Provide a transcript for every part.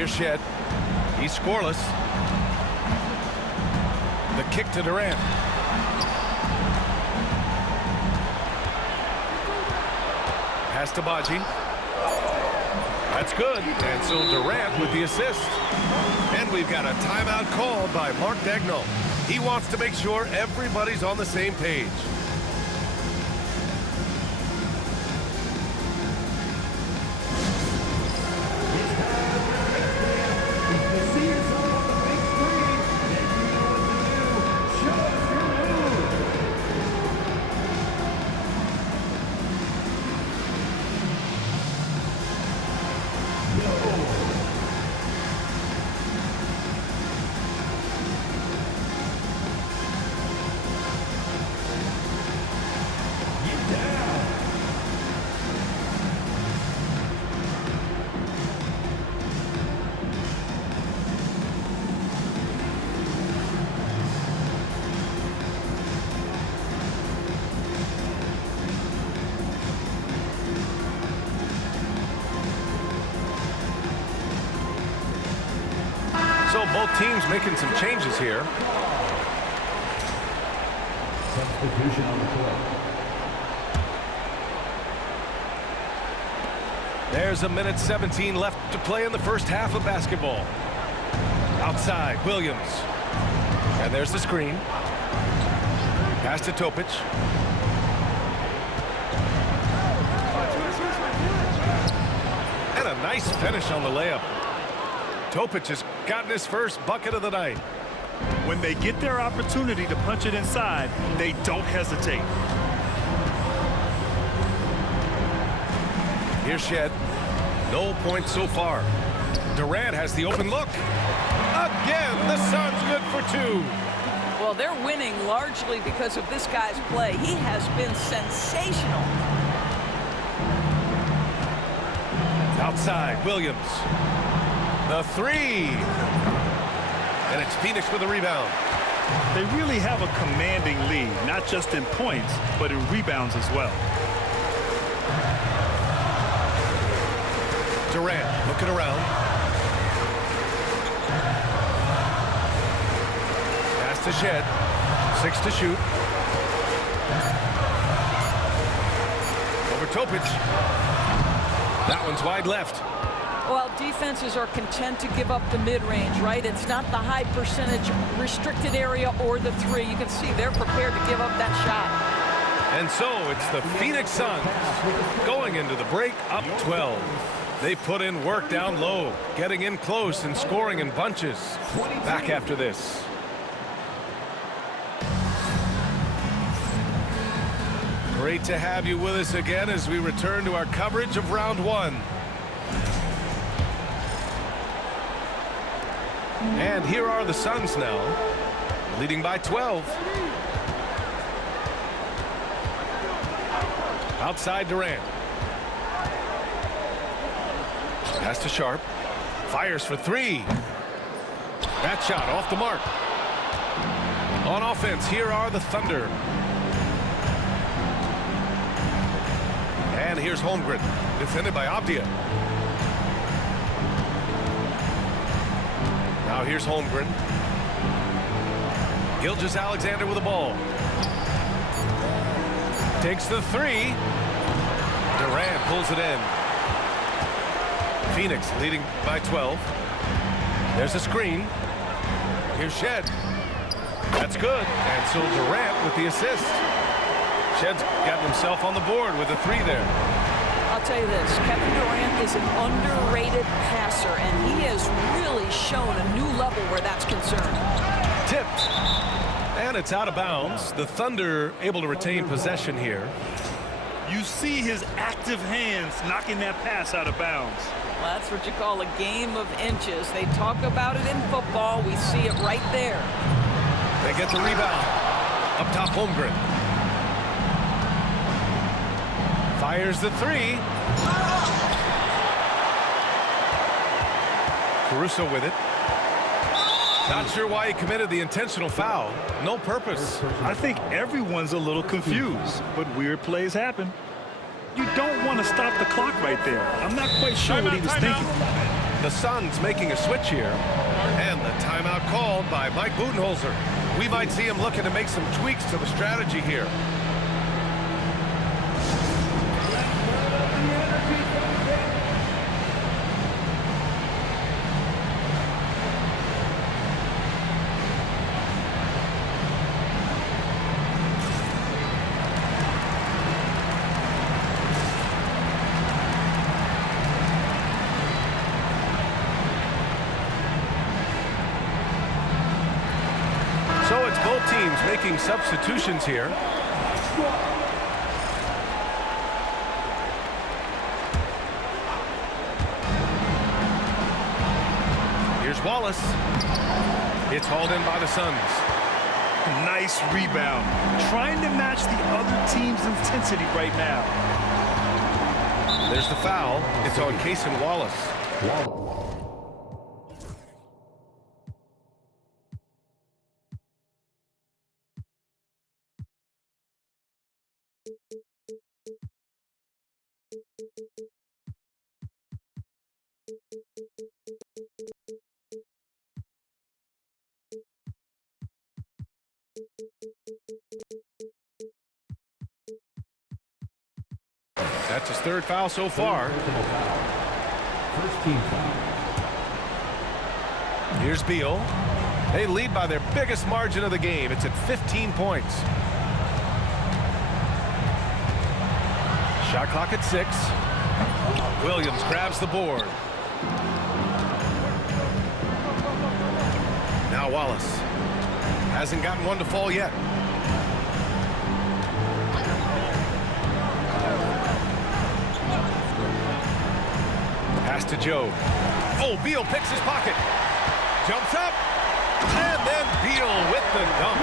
Here's Shed. He's scoreless. The kick to Durant. Pass to Baji. That's good. And so Durant with the assist. And we've got a timeout called by Mark Daigneault. He wants to make sure everybody's on the same page. So both teams making some changes here. Substitution on the court. There's a minute 17 left to play in the first half of basketball. Outside, Williams. And there's the screen. Pass to Topic. And a nice finish on the layup. Topic has gotten his first bucket of the night. When they get their opportunity to punch it inside, they don't hesitate. Here's Shed. No points so far. Durant has the open look. Again, the Suns good for two. Well, they're winning largely because of this guy's play. He has been sensational. Outside, Williams. The three. And it's Phoenix with the rebound. They really have a commanding lead, not just in points, but in rebounds as well. Durant looking around. Pass to Shed. 6 to shoot. Over Topic. That one's wide left. Well, defenses are content to give up the mid-range, right? It's not the high percentage restricted area or the three. You can see they're prepared to give up that shot. And so it's the Phoenix Suns going into the break up 12. They put in work down low, getting in close and scoring in bunches. Back after this. Great to have you with us again as we return to our coverage of round one. And here are the Suns now, leading by 12. Outside Durant. Pass to Sharp. Fires for three. That shot off the mark. On offense, here are the Thunder. And here's Holmgren, defended by Avdia. Now here's Holmgren. Gilgeous-Alexander with the ball. Takes the three. Durant pulls it in. Phoenix leading by 12. There's a screen. Here's Shed. That's good. And so Durant with the assist. Shed's gotten himself on the board with a three there. I'll tell you this, Kevin Durant is an underrated passer, and he has really shown a new level where that's concerned. Tipped. And it's out of bounds. The Thunder able to retain possession here. You see his active hands knocking that pass out of bounds. Well, that's what you call a game of inches. They talk about it in football. We see it right there. They get the rebound. Up top, Holmgren. Fires the three. Caruso with it. Not sure why he committed the intentional foul. No purpose. I think everyone's a little confused, but weird plays happen. You don't want to stop the clock right there. I'm not quite sure what he was thinking. The Suns making a switch here. And the timeout called by Mike Budenholzer. We might see him looking to make some tweaks to the strategy here. So it's both teams making substitutions here. Here's Wallace. It's hauled in by the Suns. Nice rebound. Trying to match the other team's intensity right now. There's the foul. It's on Cason Wallace. That's his third foul so far. First team foul. Here's Beal. They lead by their biggest margin of the game. It's at 15 points. Shot clock at 6. Williams grabs the board. Now Wallace. Hasn't gotten one to fall yet. Pass to Joe. Oh, Beal picks his pocket. Jumps up. And then Beal with the dunk.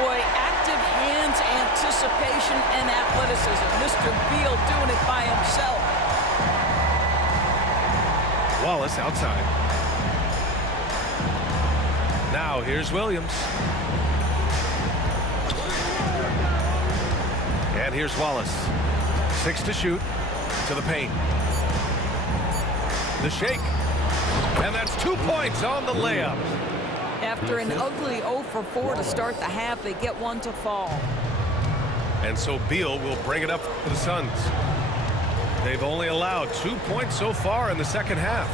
Boy, active hands, anticipation, and athleticism. Mr. Beal doing it by himself. Wallace outside. Now here's Williams. And here's Wallace. 6 to shoot. To the paint. The shake. And that's 2 points on the layup. After an ugly 0 for 4 to start the half, they get one to fall. And so Beal will bring it up for the Suns. They've only allowed 2 points so far in the second half.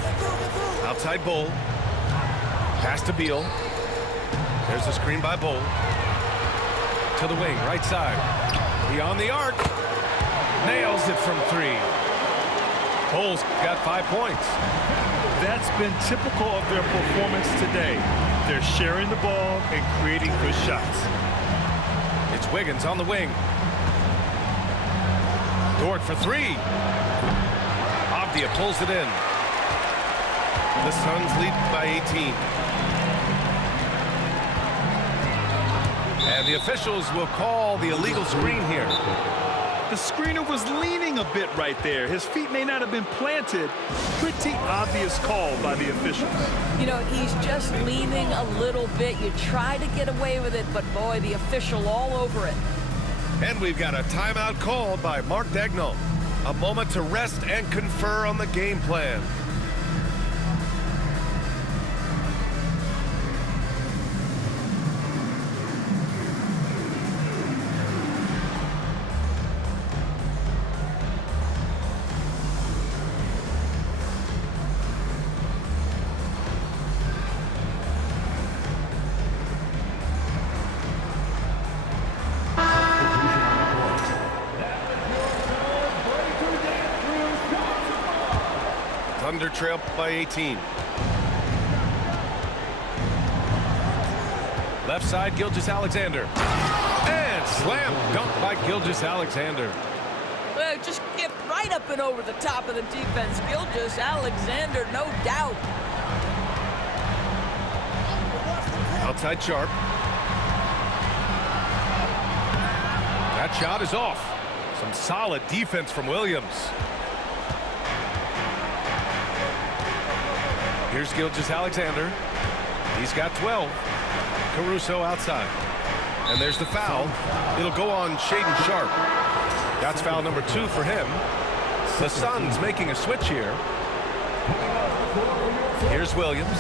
Outside Bull. Pass to Beal. There's a screen by Bull. To the wing, right side. Beyond the arc. Nails it from 3. Bull's got 5 points. That's been typical of their performance today. They're sharing the ball and creating good shots. It's Wiggins on the wing. Dort for 3. Avdia pulls it in. The Suns lead by 18. And the officials will call the illegal screen here. The screener was leaning a bit right there. His feet may not have been planted. Pretty obvious call by the officials. You know, he's just leaning a little bit. You try to get away with it, but boy, the official all over it. And we've got a timeout called by Mark Daigneault. A moment to rest and confer on the game plan. Thunder trail by 18. Left side, Gilgeous-Alexander. And slam dunk by Gilgeous-Alexander. Well, just get right up and over the top of the defense. Gilgeous-Alexander, no doubt. Outside Sharp. That shot is off. Some solid defense from Williams. Here's Gilgeous-Alexander. He's got 12. Caruso outside. And there's the foul. It'll go on Shaedon Sharpe. That's foul number 2 for him. The Suns making a switch here. Here's Williams.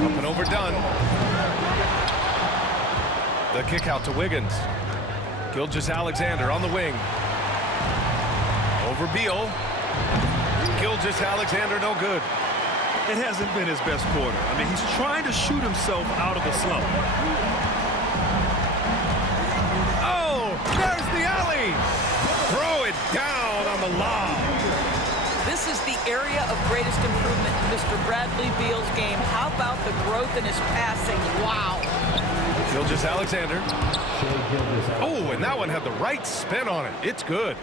Up and overdone. The kick out to Wiggins. Gilgeous-Alexander on the wing. Over Beal. Gilgeous-Alexander no good. It hasn't been his best quarter. I mean, he's trying to shoot himself out of a slump. Oh, there's the alley. Throw it down on the lob. This is the area of greatest improvement in Mr. Bradley Beal's game. How about the growth in his passing? Wow. Gilgeous-Alexander. Oh, and that one had the right spin on it. It's good.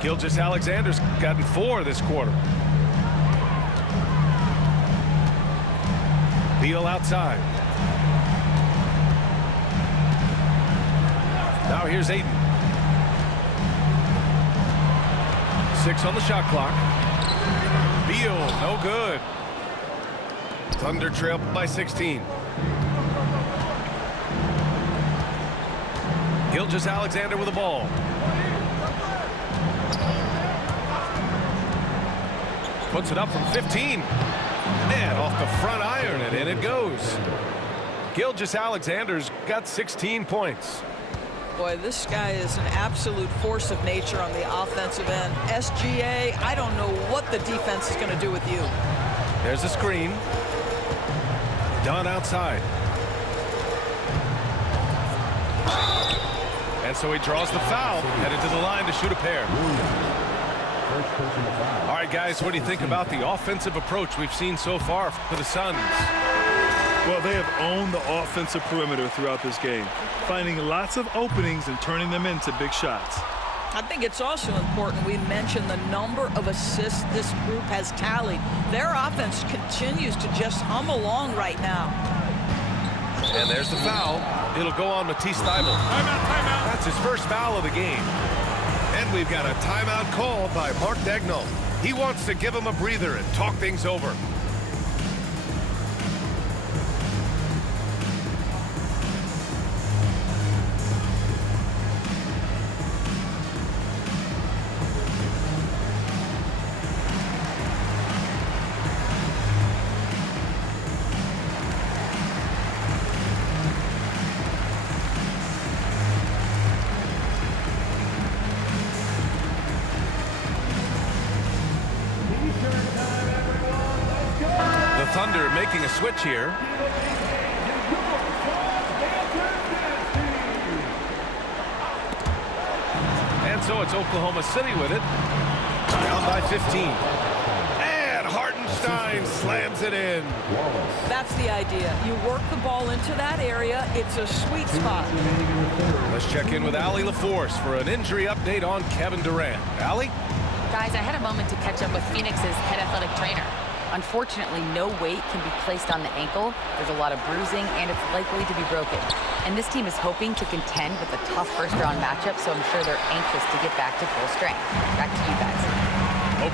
Gilgeous-Alexander's gotten 4 this quarter. Beal outside. Now here's Ayton. 6 on the shot clock. Beal, no good. Thunder trail by 16. Gilgeous-Alexander with the ball. Puts it up from 15. And off the front iron, and in it goes. Gilgeous-Alexander's got 16 points. Boy, this guy is an absolute force of nature on the offensive end. SGA, I don't know what the defense is going to do with you. There's a screen. Dunn outside. And so he draws the foul, headed to the line to shoot a pair. All right, guys, what do you think about the offensive approach we've seen so far for the Suns? Well, they have owned the offensive perimeter throughout this game, finding lots of openings and turning them into big shots. I think it's also important we mention the number of assists this group has tallied. Their offense continues to just hum along right now. And there's the foul. It'll go on Matisse Thybulle. Timeout. That's his first foul of the game. And we've got a timeout called by Mark Daigneault. He wants to give him a breather and talk things over. Thunder making a switch here. And so it's Oklahoma City with it. Down by 15. And Hartenstein slams it in. That's the idea. You work the ball into that area. It's a sweet spot. Let's check in with Allie LaForce for an injury update on Kevin Durant. Allie? Guys, I had a moment to catch up with Phoenix's head athletic trainer. Unfortunately, no weight can be placed on the ankle. There's a lot of bruising, and it's likely to be broken. And this team is hoping to contend with a tough first-round matchup, so I'm sure they're anxious to get back to full strength. Back to you guys.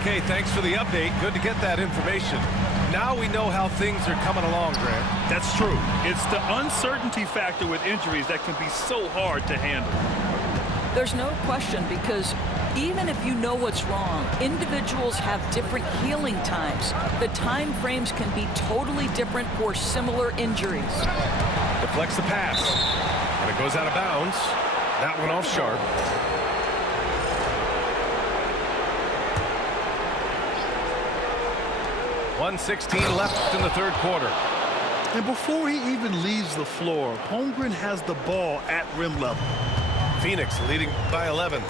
Okay, thanks for the update. Good to get that information. Now we know how things are coming along, Grant. That's true. It's the uncertainty factor with injuries that can be so hard to handle. There's no question, because even if you know what's wrong, individuals have different healing times. The time frames can be totally different for similar injuries. Deflects the pass, and it goes out of bounds. That one off Sharp. .116 left in the third quarter. And before he even leaves the floor, Holmgren has the ball at rim level. Phoenix leading by 11.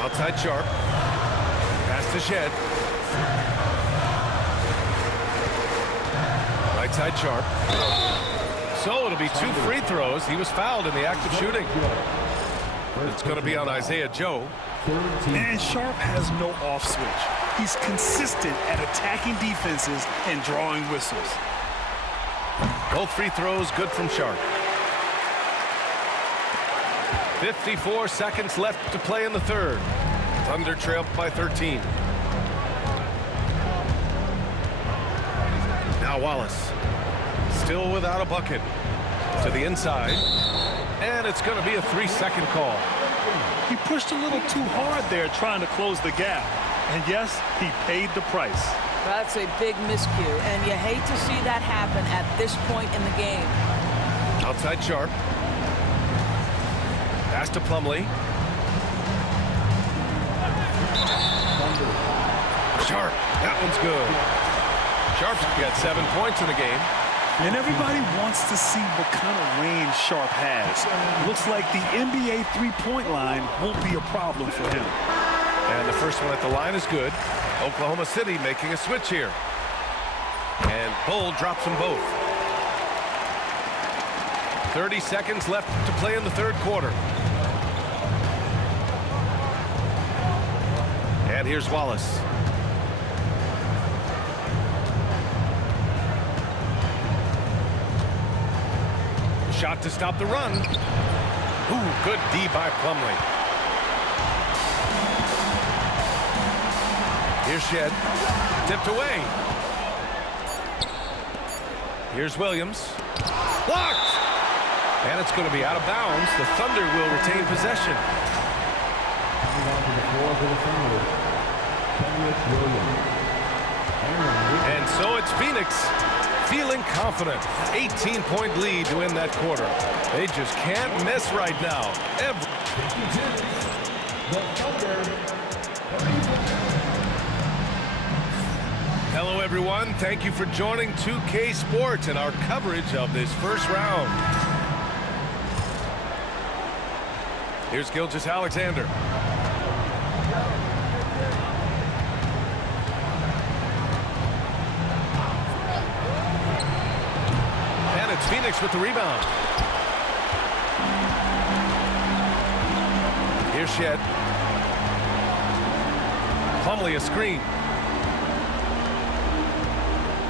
Outside Sharp. Pass to Shed. Right side Sharp. So it'll be 2 free throws. He was fouled in the act of shooting. It's going to be on Isaiah Joe. And Sharp has no off switch. He's consistent at attacking defenses and drawing whistles. Both free throws good from Sharp. 54 seconds left to play in the third. Thunder trail by 13. Now Wallace. Still without a bucket. To the inside. And it's going to be a 3-second call. He pushed a little too hard there trying to close the gap. And yes, he paid the price. That's a big miscue, and you hate to see that happen at this point in the game. Outside Sharp. Pass to Plumlee. Sharp. That one's good. Sharp's got 7 points in the game. And everybody wants to see what kind of range Sharp has. Looks like the NBA three-point line won't be a problem for him. And the first one at the line is good. Oklahoma City making a switch here. And Bull drops them both. 30 seconds left to play in the third quarter. And here's Wallace. Shot to stop the run. Ooh, good D by Plumlee. Here's Shed. Tipped away. Here's Williams. Blocked! And it's going to be out of bounds. The Thunder will retain possession. Coming onto the floor for the Thunder, Kenrich Williams. And so it's Phoenix feeling confident. 18-point lead to win that quarter. They just can't miss right now. Hello, everyone. Thank you for joining 2K Sports and our coverage of this first round. Here's Gilgeous-Alexander. And it's Phoenix with the rebound. Here's Shed. Plumlee a screen.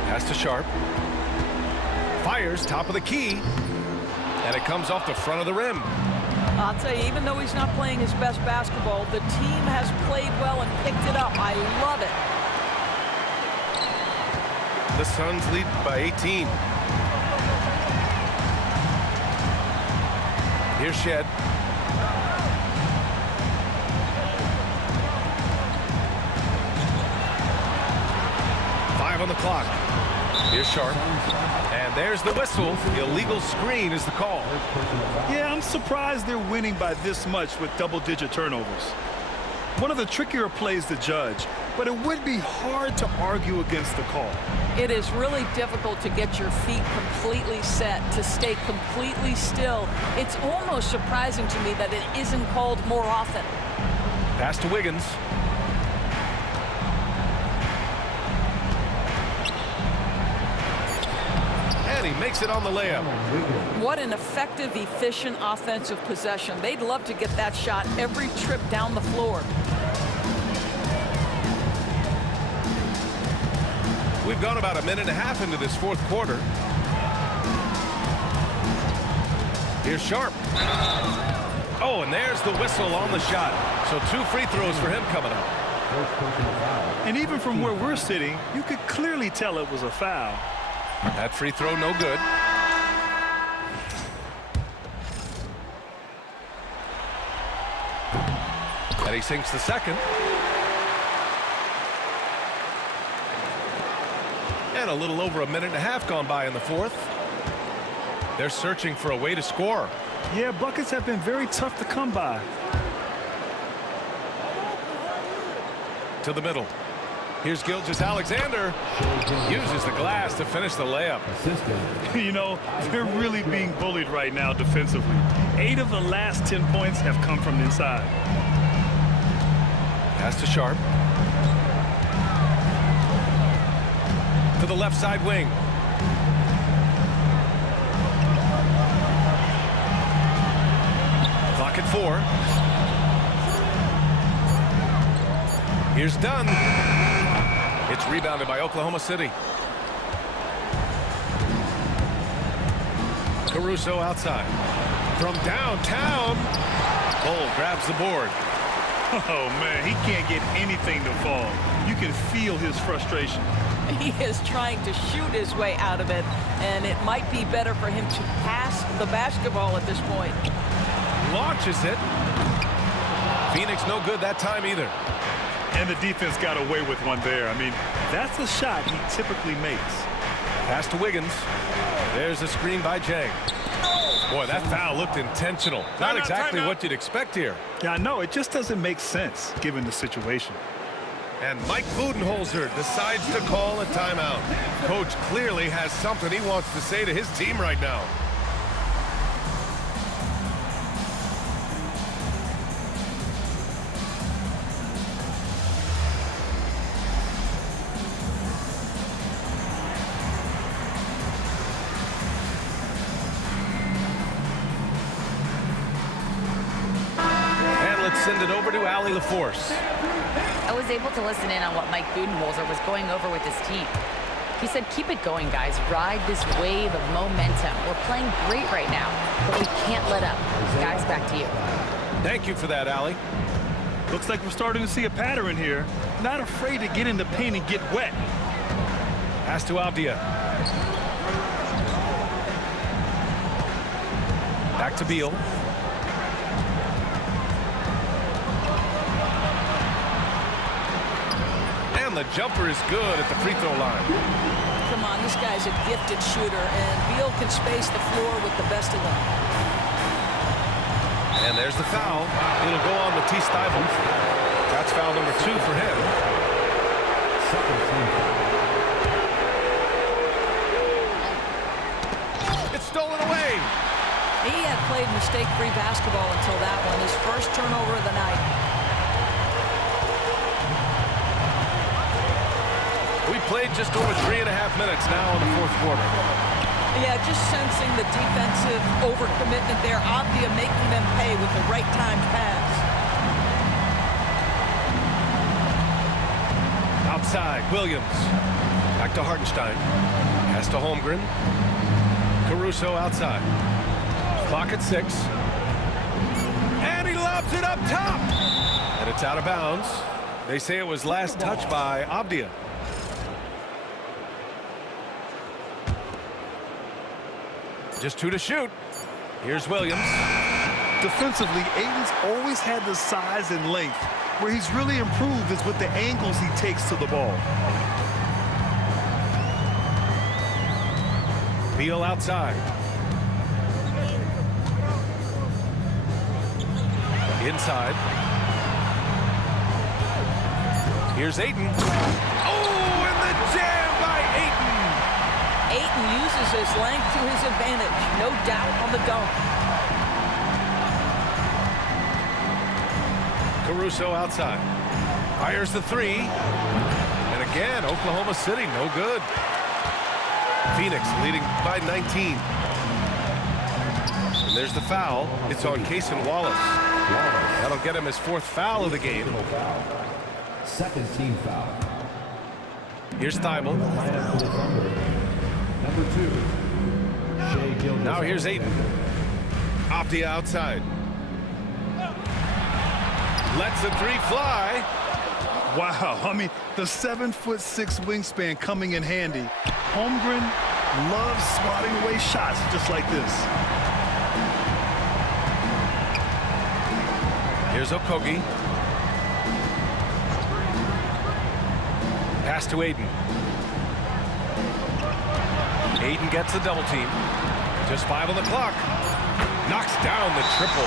Pass to Sharp. Fires top of the key. And it comes off the front of the rim. I'll tell you, even though he's not playing his best basketball, the team has played well and picked it up. I love it. The Suns lead by 18. Here's Shed. Five on the clock. Here's Sharp. And there's the whistle. Illegal screen is the call. Yeah, I'm surprised they're winning by this much with double-digit turnovers. One of the trickier plays to judge, but it would be hard to argue against the call. It is really difficult to get your feet completely set, to stay completely still. It's almost surprising to me that it isn't called more often. Pass to Wiggins. And he makes it on the layup. What an effective, efficient offensive possession. They'd love to get that shot every trip down the floor. We've gone about a minute and a half into this fourth quarter. Here's Sharp. Oh, and there's the whistle on the shot. So 2 free throws for him coming up. And even from where we're sitting, you could clearly tell it was a foul. That free throw no good. And he sinks the second. And a little over a minute and a half gone by in the fourth. They're searching for a way to score. Yeah, buckets have been very tough to come by. To the middle. Here's Gilgeous-Alexander. Uses the glass to finish the layup. You know, they're really being bullied right now defensively. 8 of the last 10 points have come from inside. Pass to Sharp. To the left side wing. Clock at 4. Here's Dunn. It's rebounded by Oklahoma City. Caruso outside. From downtown. Bull grabs the board. Oh, man, he can't get anything to fall. You can feel his frustration. He is trying to shoot his way out of it, and it might be better for him to pass the basketball at this point. Launches it. Phoenix no good that time either. And the defense got away with one there. I mean, that's a shot he typically makes. Pass to Wiggins. There's a screen by Jang. Boy, that foul looked intentional. Not exactly what you'd expect here. Yeah, I know. It just doesn't make sense given the situation. And Mike Budenholzer decides to call a timeout. Coach clearly has something he wants to say to his team right now. And let's send it over to Allie LaForce. I was able to listen in on what Mike Budenholzer was going over with his team. He said, keep it going, guys. Ride this wave of momentum. We're playing great right now, but we can't let up. Guys, back to you. Thank you for that, Allie. Looks like we're starting to see a pattern here. Not afraid to get in the paint and get wet. Pass to Avdia. Back to Beal. The jumper is good at the free throw line. Come on, this guy's a gifted shooter, and Beal can space the floor with the best of them. And there's the foul. It'll go on to T. Stuyvesant. That's foul number 2 for him. It's stolen away. He had played mistake-free basketball until that one, his first turnover of the night. We played just over 3.5 minutes now in the fourth quarter. Yeah, just sensing the defensive overcommitment there. Avdia making them pay with the right time pass. Outside, Williams. Back to Hartenstein. Pass to Holmgren. Caruso outside. Clock at 6. And he lobs it up top. And it's out of bounds. They say it was last touched by Avdia. Just 2 to shoot. Here's Williams. Defensively, Ayton's always had the size and length. Where he's really improved is with the angles he takes to the ball. Beal outside. Inside. Here's Ayton. Oh, and the jam by Ayton. Ayton uses his length to his advantage. No doubt on the dunk. Caruso outside. Fires the 3. And again, Oklahoma City, no good. Phoenix leading by 19. And there's the foul. It's on Cason Wallace. That'll get him his 4th foul of the game. Second team foul. Here's Thibault. Number 2, Shai Gilgeous. Now here's Ayton. Avdia outside. Lets the 3 fly. Wow, I mean, the 7'6" wingspan coming in handy. Holmgren loves swatting away shots just like this. Here's Okogie. Pass to Ayton. Ayton gets the double team. Just 5 on the clock. Knocks down the triple.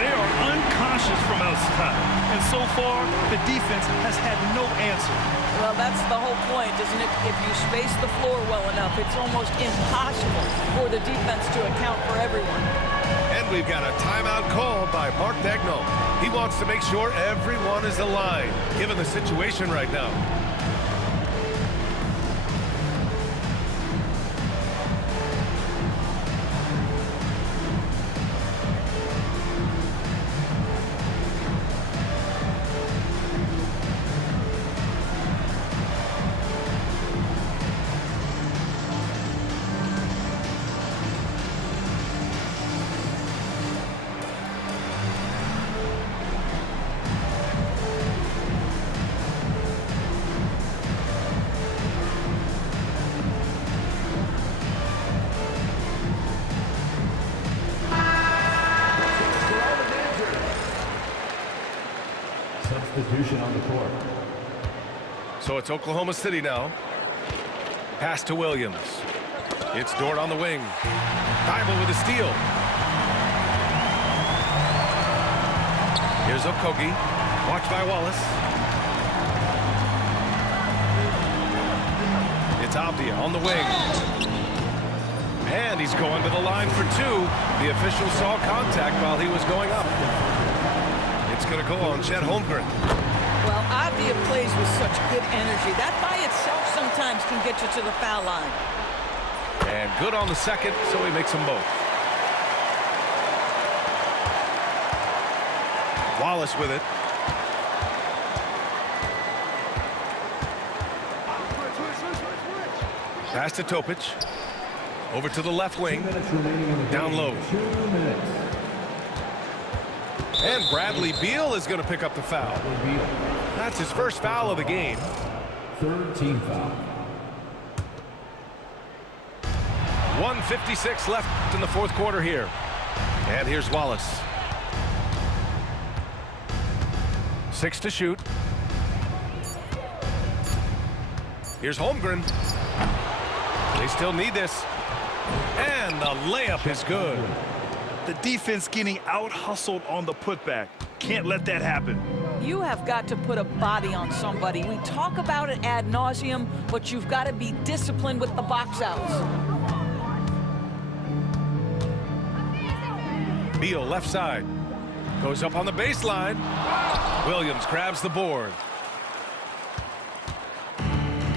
They are unconscious from outside. And so far, the defense has had no answer. Well, that's the whole point, isn't it? If you space the floor well enough, it's almost impossible for the defense to account for everyone. And we've got a timeout called by Mark Daigneault. He wants to make sure everyone is aligned, given the situation right now. Substitution on the court. So it's Oklahoma City now. Pass to Williams. It's Dort on the wing. Bible with a steal. Here's Okogie. Watched by Wallace. It's Avdia on the wing. And he's going to the line for two. The official saw contact while he was going up. It's going to go on Chet Holmgren. Well, Avdia plays with such good energy. That by itself sometimes can get you to the foul line. And good on the second, so he makes them both. Wallace with it. Pass to Topic. Over to the left wing. 2 minutes remaining in the Down game. low. 2 minutes. And Bradley Beal is going to pick up the foul. That's his first foul of the game. Third team foul. 1:56 left in the fourth quarter here. And here's Wallace. 6 to shoot. Here's Holmgren. They still need this. And the layup is good. The defense getting out-hustled on the putback. Can't let that happen. You have got to put a body on somebody. We talk about it ad nauseum, but you've got to be disciplined with the box outs. Beal left side. Goes up on the baseline. Williams grabs the board.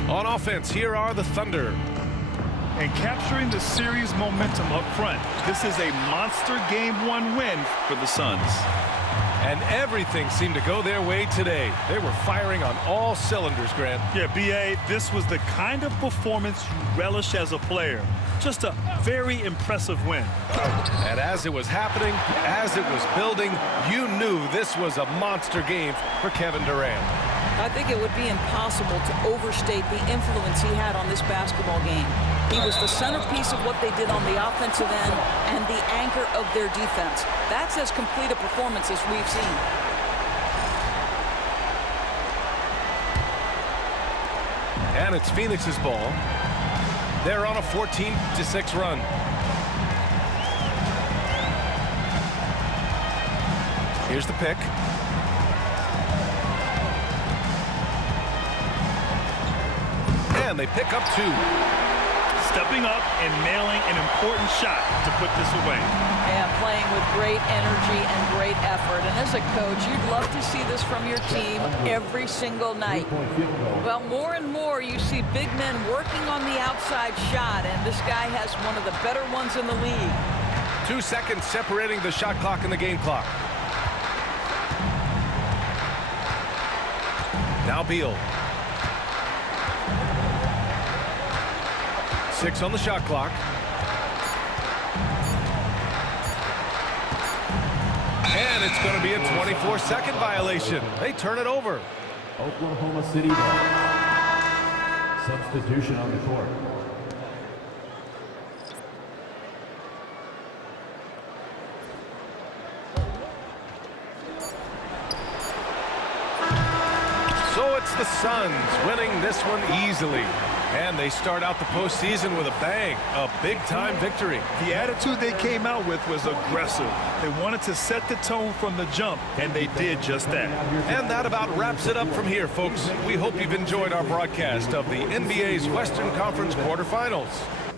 On offense, here are the Thunder. And capturing the series momentum up front. This is a monster Game 1 win for the Suns. And everything seemed to go their way today. They were firing on all cylinders, Grant. Yeah, B.A., this was the kind of performance you relish as a player. Just a very impressive win. And as it was happening, as it was building, you knew this was a monster game for Kevin Durant. I think it would be impossible to overstate the influence he had on this basketball game. He was the centerpiece of what they did on the offensive end and the anchor of their defense. That's as complete a performance as we've seen. And it's Phoenix's ball. They're on a 14-6 run. Here's the pick. And they pick up two. Stepping up and nailing an important shot to put this away. And playing with great energy and great effort. And as a coach, you'd love to see this from your team every single night. Well, more and more you see big men working on the outside shot, and this guy has one of the better ones in the league. 2 seconds separating the shot clock and the game clock. Now Beal. 6 on the shot clock. And it's going to be a 24-second violation. They turn it over. Oklahoma City ball. Substitution on the court. So it's the Suns winning this one easily. And they start out the postseason with a bang, a big-time victory. The attitude they came out with was aggressive. They wanted to set the tone from the jump, and they did just that. And that about wraps it up from here, folks. We hope you've enjoyed our broadcast of the NBA's Western Conference quarterfinals.